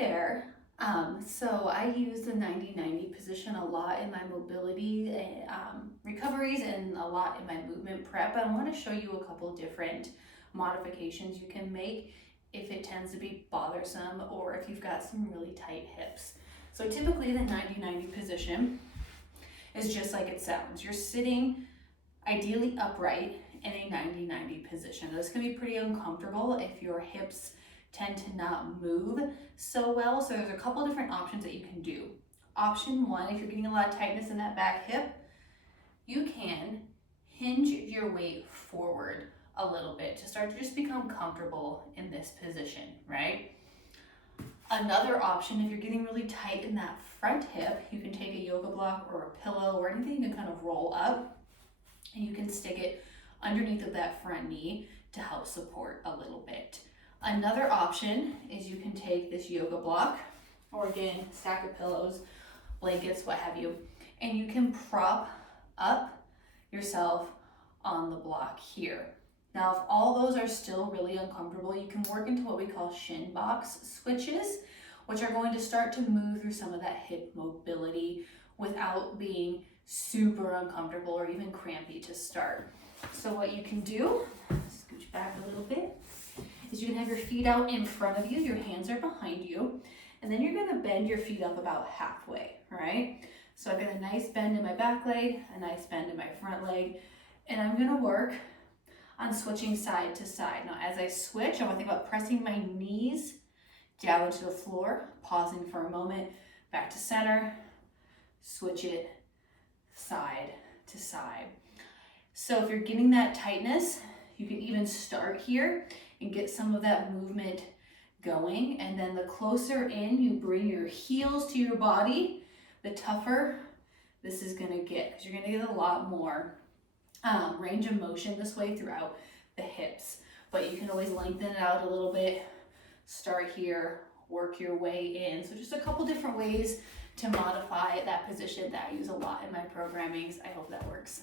there. So I use the 90-90 position a lot in my mobility recoveries and a lot in my movement prep. I want to show you a couple different modifications you can make if it tends to be bothersome or if you've got some really tight hips. So typically the 90-90 position is just like it sounds. You're sitting ideally upright in a 90-90 position. This can be pretty uncomfortable if your hips tend to not move so well. So there's a couple different options that you can do. Option one, if you're getting a lot of tightness in that back hip, you can hinge your weight forward a little bit to start to just become comfortable in this position, right? Another option, if you're getting really tight in that front hip, you can take a yoga block or a pillow or anything you can kind of roll up, and you can stick it underneath of that front knee to help support a little bit. Another option is you can take this yoga block, or again, stack of pillows, blankets, what have you, and you can prop up yourself on the block here. Now, if all those are still really uncomfortable, you can work into what we call shin box switches, which are going to start to move through some of that hip mobility without being super uncomfortable or even crampy to start. So what you can do, scooch back a little bit, is you can have your feet out in front of you, your hands are behind you, and then you're gonna bend your feet up about halfway, right? So I've got a nice bend in my back leg, a nice bend in my front leg, and I'm gonna work on switching side to side. Now as I switch, I wanna think about pressing my knees down into the floor, pausing for a moment, back to center, switch it side to side. So if you're getting that tightness, you can even start here and get some of that movement going. And then the closer in you bring your heels to your body, the tougher this is gonna get, because you're gonna get a lot more range of motion this way throughout the hips. But you can always lengthen it out a little bit, start here, work your way in. So just a couple different ways to modify that position that I use a lot in my programmings. I hope that works.